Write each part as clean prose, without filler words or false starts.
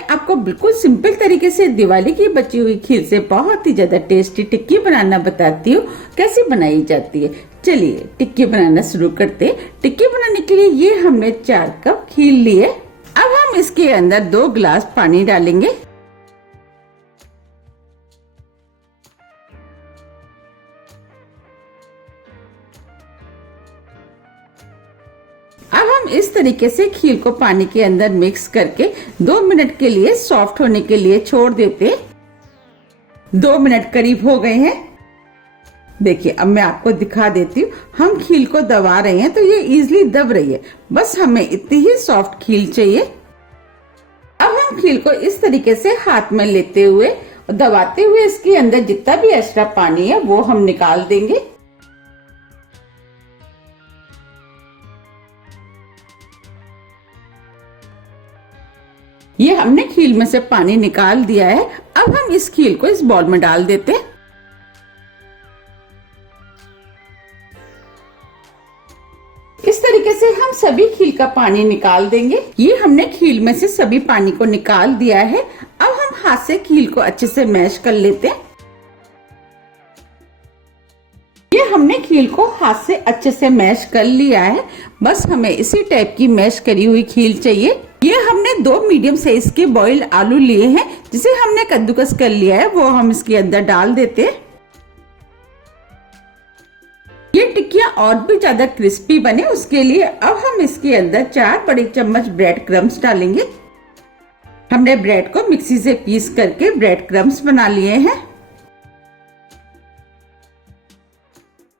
मैं आपको बिल्कुल सिंपल तरीके से दिवाली की बची हुई खीर से बहुत ही ज्यादा टेस्टी टिक्की बनाना बताती हूँ, कैसे बनाई जाती है। चलिए टिक्की बनाना शुरू करते हैं। टिक्की बनाने के लिए ये हमने 4 कप खीर लिए। अब हम इसके अंदर 2 गिलास पानी डालेंगे। अब हम इस तरीके से खीर को पानी के अंदर मिक्स करके 2 मिनट के लिए सॉफ्ट होने के लिए छोड़ देते हैं। 2 मिनट करीब हो गए हैं। देखिए अब मैं आपको दिखा देती हूँ। हम खीर को दबा रहे हैं तो ये इजीली दब रही है। बस हमें इतनी ही सॉफ्ट खीर चाहिए। अब हम खीर को इस तरीके से हाथ में लेते हुए और दबाते हुए इसके अंदर जितना भी एक्स्ट्रा पानी है वो हम निकाल देंगे। ये हमने खीर में से पानी निकाल दिया है। अब हम इस खीर को इस बाउल में डाल देते हैं। इस तरीके से हम सभी खीर का पानी निकाल देंगे। ये हमने खीर में से सभी पानी को निकाल दिया है। अब हम हाथ से खीर को अच्छे से मैश कर लेते हैं। ये हमने खीर को हाथ से अच्छे से मैश कर लिया है। बस हमें इसी टाइप की मैश करी हुई खीर चाहिए। ये हमने 2 मीडियम साइज के बॉइल्ड आलू लिए हैं, जिसे हमने कद्दूकस कर लिया है, वो हम इसके अंदर डाल देते हैं। ये टिक्कियां और भी ज्यादा क्रिस्पी बने उसके लिए अब हम इसके अंदर 4 बड़े चम्मच ब्रेड क्रम्स डालेंगे। हमने ब्रेड को मिक्सी से पीस करके ब्रेड क्रम्स बना लिए हैं।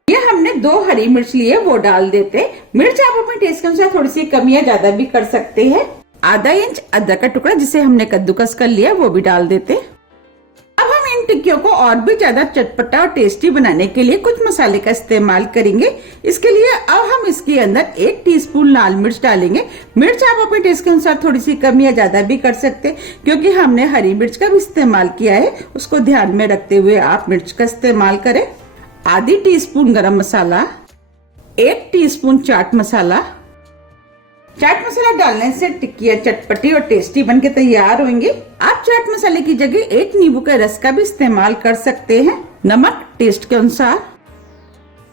ये हमने 2 हरी मिर्च लिए वो डाल देते हैं। मिर्च आप अपने टेस्ट के अनुसार थोड़ी सी कम या ज्यादा भी कर सकते हैं। आधा इंच अदरक का टुकड़ा जिसे हमने कद्दूकस कर लिया वो भी डाल देते हैं। अब हम इन टिक्कियों को और भी ज्यादा चटपटा और टेस्टी बनाने के लिए कुछ मसाले का इस्तेमाल करेंगे। इसके लिए अब हम इसके अंदर 1 टीस्पून लाल मिर्च डालेंगे। मिर्च आप अपने टेस्ट के अनुसार थोड़ी सी कम या ज्यादा भी कर सकते हैं, क्योंकि हमने हरी मिर्च का भी इस्तेमाल किया है। उसको ध्यान में रखते हुए आप मिर्च का इस्तेमाल करें। आधी टीस्पून गरम मसाला, 1 टीस्पून चाट मसाला। चाट मसाला डालने से टिक्कियां चटपटी और टेस्टी बनके तैयार होंगी। आप चाट मसाले की जगह 1 नींबू के रस का भी इस्तेमाल कर सकते हैं। नमक टेस्ट के अनुसार।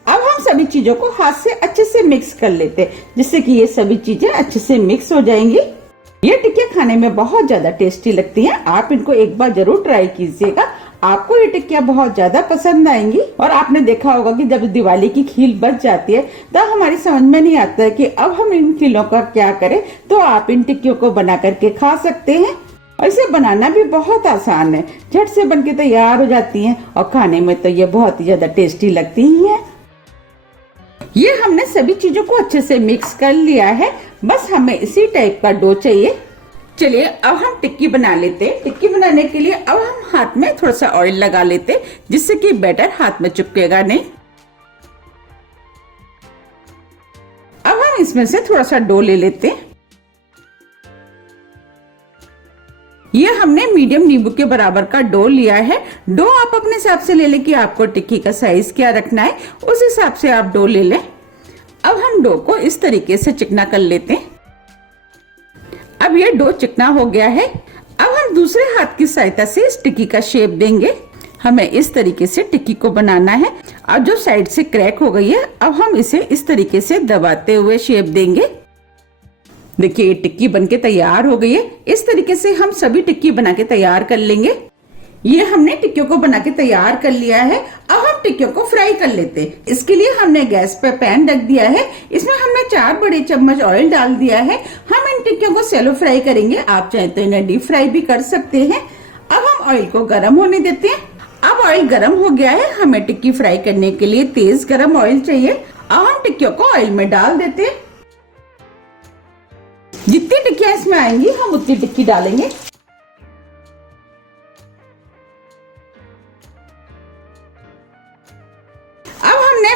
अब हम सभी चीजों को हाथ से अच्छे से मिक्स कर लेते हैं, जिससे कि ये सभी चीजें अच्छे से मिक्स हो जाएंगी। ये टिक्कियां खाने में बहुत ज्यादा टेस्टी लगती हैं। आप इनको एक बार जरूर ट्राई कीजिएगा। आपको ये टिक्कियां बहुत ज्यादा पसंद आएंगी। और आपने देखा होगा कि जब दिवाली की खीर बच जाती है तब हमारी समझ में नहीं आता है कि अब हम इन खीरों का क्या करें, तो आप इन टिक्कियों को बना करके खा सकते हैं। और इसे बनाना भी बहुत आसान है, झट से बनके तैयार हो जाती हैं और खाने में तो ये बहुत ही ज्यादा टेस्टी लगती ही है। ये हमने सभी चीजों को अच्छे से मिक्स कर लिया है। बस हमें इसी टाइप का डो चाहिए। चलिए अब हम टिक्की बना लेते हैं। टिक्की बनाने के लिए अब हम हाथ में थोड़ा सा ऑयल लगा लेते हैं, जिससे कि बैटर हाथ में चिपकेगा नहीं। अब हम इसमें से थोड़ा सा डो ले लेते हैं। ये हमने मीडियम नींबू के बराबर का डो लिया है। डो आप अपने हिसाब से ले लें कि आपको टिक्की का साइज क्या रखना है, उस हिसाब से आप डो ले लें। अब हम डो को इस तरीके से चिकना कर लेते हैं। अब ये डो चिकना हो गया है। अब हम दूसरे हाथ की सहायता से इस टिक्की का शेप देंगे। हमें इस तरीके से टिक्की को बनाना है। अब जो साइड से क्रैक हो गई है, अब हम इसे इस तरीके से दबाते हुए शेप देंगे। देखिए ये टिक्की बनके तैयार हो गई है। इस तरीके से हम सभी टिक्की बना के तैयार कर लेंगे। ये हमने टिक्कियों को बना के तैयार कर लिया है। अब हम टिक्कियों को फ्राई कर लेते हैं। इसके लिए हमने गैस पर पैन रख दिया है। इसमें हमने 4 बड़े चम्मच ऑयल डाल दिया है। हम इन टिक्कियों को सैलो फ्राई करेंगे। आप चाहे तो इन्हें डीप फ्राई भी कर सकते हैं। अब हम ऑयल को गर्म होने देते हैं। अब ऑयल गर्म हो गया है। हमें टिक्की फ्राई करने के लिए तेज गर्म ऑयल चाहिए। अब हम टिक्कियों को ऑयल में डाल देते हैं। जितनी टिक्कियां इसमें आएंगी हम उतनी टिक्की डालेंगे।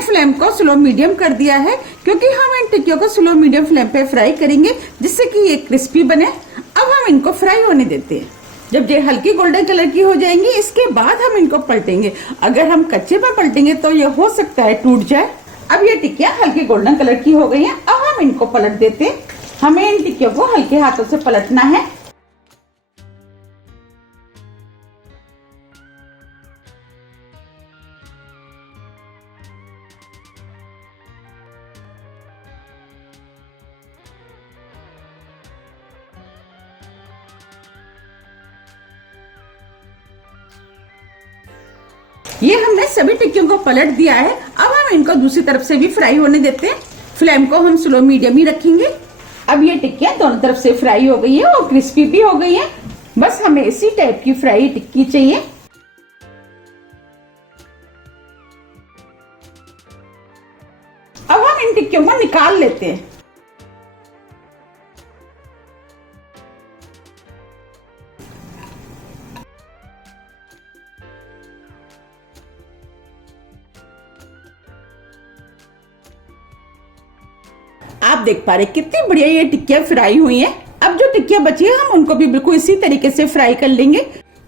फ्लेम को स्लो मीडियम कर दिया है, क्योंकि हम इन टिक्कियों को स्लो मीडियम फ्लेम पे फ्राई करेंगे, जिससे कि ये क्रिस्पी बने। अब हम इनको फ्राई होने देते हैं। जब ये हल्की गोल्डन कलर की हो जाएंगी, इसके बाद हम इनको पलटेंगे। अगर हम कच्चे में पलटेंगे तो ये हो सकता है टूट जाए। अब ये टिक्कियां हल्की गोल्डन कलर की हो गई हैं। अब हम इनको पलट देते हैं। हमें इन टिक्कियों को हल्के हाथों से पलटना है। ये हमने सभी टिक्कियों को पलट दिया है। अब हम इनको दूसरी तरफ से भी फ्राई होने देते हैं। फ्लेम को हम स्लो मीडियम ही रखेंगे। अब ये टिक्कियां दोनों तरफ से फ्राई हो गई है और क्रिस्पी भी हो गई है। बस हमें इसी टाइप की फ्राई टिक्की चाहिए। अब हम इन टिक्कियों को निकाल लेते हैं। आप देख पा रहे कितनी बढ़िया ये टिक्कियां फ्राई हुई हैं। अब जो टिक्कियां बची है हम उनको भी बिल्कुल इसी तरीके से फ्राई कर लेंगे।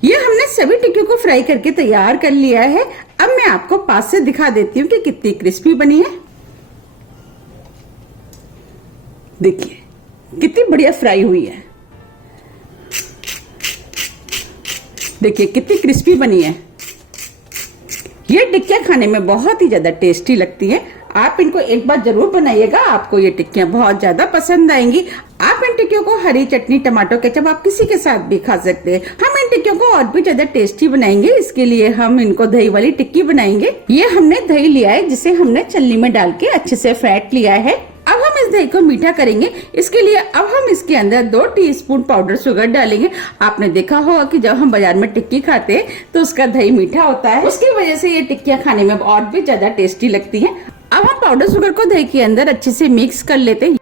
ये हमने सभी टिक्कियों को फ्राई करके तैयार कर लिया है। अब मैं आपको पास से दिखा देती हूँ कि कितनी क्रिस्पी बनी है। देखिए कितनी बढ़िया फ्राई हुई है। देखिए कितनी क्रिस्पी बनी है। ये टिक्कियां खाने में बहुत ही ज्यादा टेस्टी लगती है। आप इनको एक बार जरूर बनाइएगा, आपको ये टिक्कियां बहुत ज्यादा पसंद आएंगी। आप इन टिक्कियों को हरी चटनी, टमाटो केचप आप किसी के साथ भी खा सकते हैं। हम इन टिक्कियों को और भी ज्यादा टेस्टी बनाएंगे। इसके लिए हम इनको दही वाली टिक्की बनाएंगे। ये हमने दही लिया है जिसे हमने छलनी में डाल के अच्छे से फेंट लिया है। अब हम इस दही को मीठा करेंगे। इसके लिए अब हम इसके अंदर 2 टीस्पून पाउडर शुगर डालेंगे। आपने देखा होगा कि जब हम बाजार में टिक्की खाते हैं तो उसका दही मीठा होता है, उसकी वजह से ये टिक्कियां खाने में और भी ज्यादा टेस्टी लगती हैं। अब हम पाउडर शुगर को दही के अंदर अच्छे से मिक्स कर लेते हैं।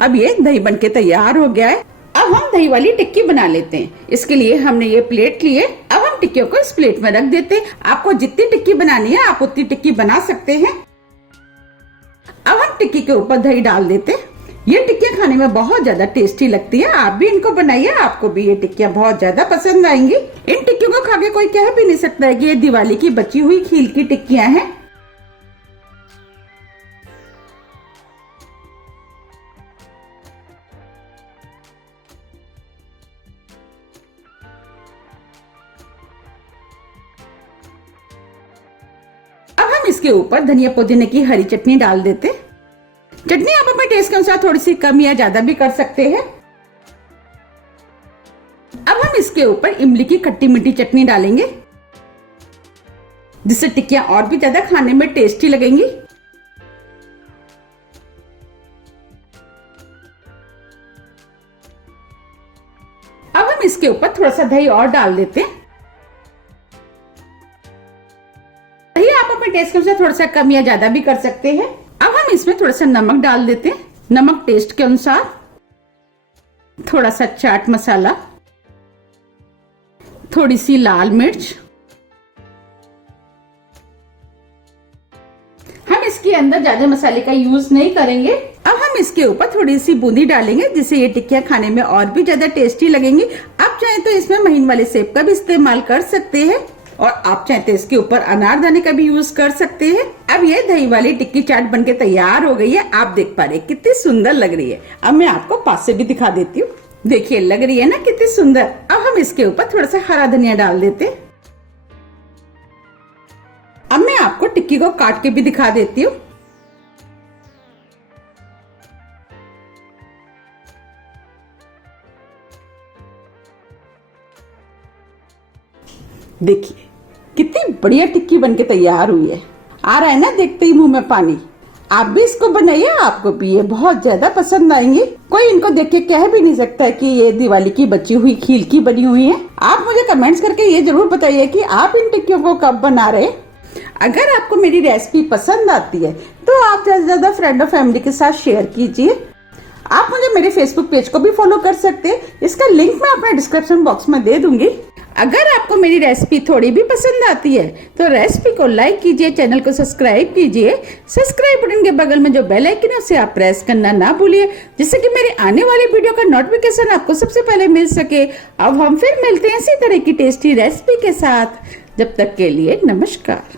अब ये दही बनके तैयार हो गया है। अब हम दही वाली टिक्की बना लेते हैं। इसके लिए हमने ये प्लेट लिए। अब हम टिक्कियों को इस प्लेट में रख देते हैं। आपको जितनी टिक्की बनानी है आप उतनी टिक्की बना सकते हैं। अब हम टिक्की के ऊपर दही डाल देते हैं। ये टिक्कियां खाने में बहुत ज्यादा टेस्टी लगती है। आप भी इनको बनाइए, आपको भी ये टिक्कियां बहुत ज्यादा पसंद आएंगी। इन टिक्कियों को खा के कोई कह भी नहीं सकता है कि ये दिवाली की बची हुई खील की टिक्कियां हैं। अब हम इसके ऊपर धनिया पुदीने की हरी चटनी डाल देते। चटनी आप अपने टेस्ट के अनुसार थोड़ी सी कम या ज्यादा भी कर सकते हैं। अब हम इसके ऊपर इमली की खट्टी मीठी चटनी डालेंगे जिससे टिक्कियां और भी ज्यादा खाने में टेस्टी लगेंगी। अब हम इसके ऊपर थोड़ा सा दही और डाल देते हैं। दही आप अपने टेस्ट के अनुसार थोड़ा सा कम या ज्यादा भी कर सकते हैं। अब हम इसमें थोड़ा सा नमक डाल देते हैं, नमक टेस्ट के अनुसार। थोड़ा सा चाट मसाला, थोड़ी सी लाल मिर्च। हम इसके अंदर ज्यादा मसाले का यूज नहीं करेंगे। अब हम इसके ऊपर थोड़ी सी बूंदी डालेंगे जिससे ये टिक्कियां खाने में और भी ज्यादा टेस्टी लगेंगी। आप चाहे तो इसमें महीन वाले सेब का भी इस्तेमाल कर सकते हैं और आप चाहे तो इसके ऊपर अनारदाने का भी यूज कर सकते हैं। अब ये दही वाली टिक्की चाट बनके तैयार हो गई है। आप देख पा रहे हैं कितनी सुंदर लग रही है। अब मैं आपको पास से भी दिखा देती हूँ। देखिए लग रही है ना कितनी सुंदर। अब हम इसके ऊपर थोड़ा सा हरा धनिया डाल देते। अब मैं आपको टिक्की को काट के भी दिखा देती हूँ। देखिए कितनी बढ़िया टिक्की बनके तैयार हुई है। आ रहा है ना देखते ही मुंह में पानी। आप भी इसको बनाइए, आपको भी ये बहुत ज्यादा पसंद आएंगे। कोई इनको देख के कह भी नहीं सकता कि ये दिवाली की बची हुई खील की बनी हुई है। आप मुझे कमेंट्स करके ये जरूर बताइए कि आप इन टिक्कियों को कब बना रहे। अगर आपको मेरी रेसिपी पसंद आती है तो आप ज्यादा से ज्यादा फ्रेंड और फैमिली के साथ शेयर कीजिए। आप मुझे मेरे फेसबुक पेज को भी फॉलो कर सकते हैं। इसका लिंक मैं अपने डिस्क्रिप्शन बॉक्स में दे दूंगी। अगर आपको मेरी रेसिपी थोड़ी भी पसंद आती है तो रेसिपी को लाइक कीजिए, चैनल को सब्सक्राइब कीजिए। सब्सक्राइब बटन के बगल में जो बेल आइकन है उसे आप प्रेस करना ना भूलिए, जिससे कि मेरे आने वाले वीडियो का नोटिफिकेशन आपको सबसे पहले मिल सके। अब हम फिर मिलते हैं इसी तरह की टेस्टी रेसिपी के साथ। जब तक के लिए नमस्कार।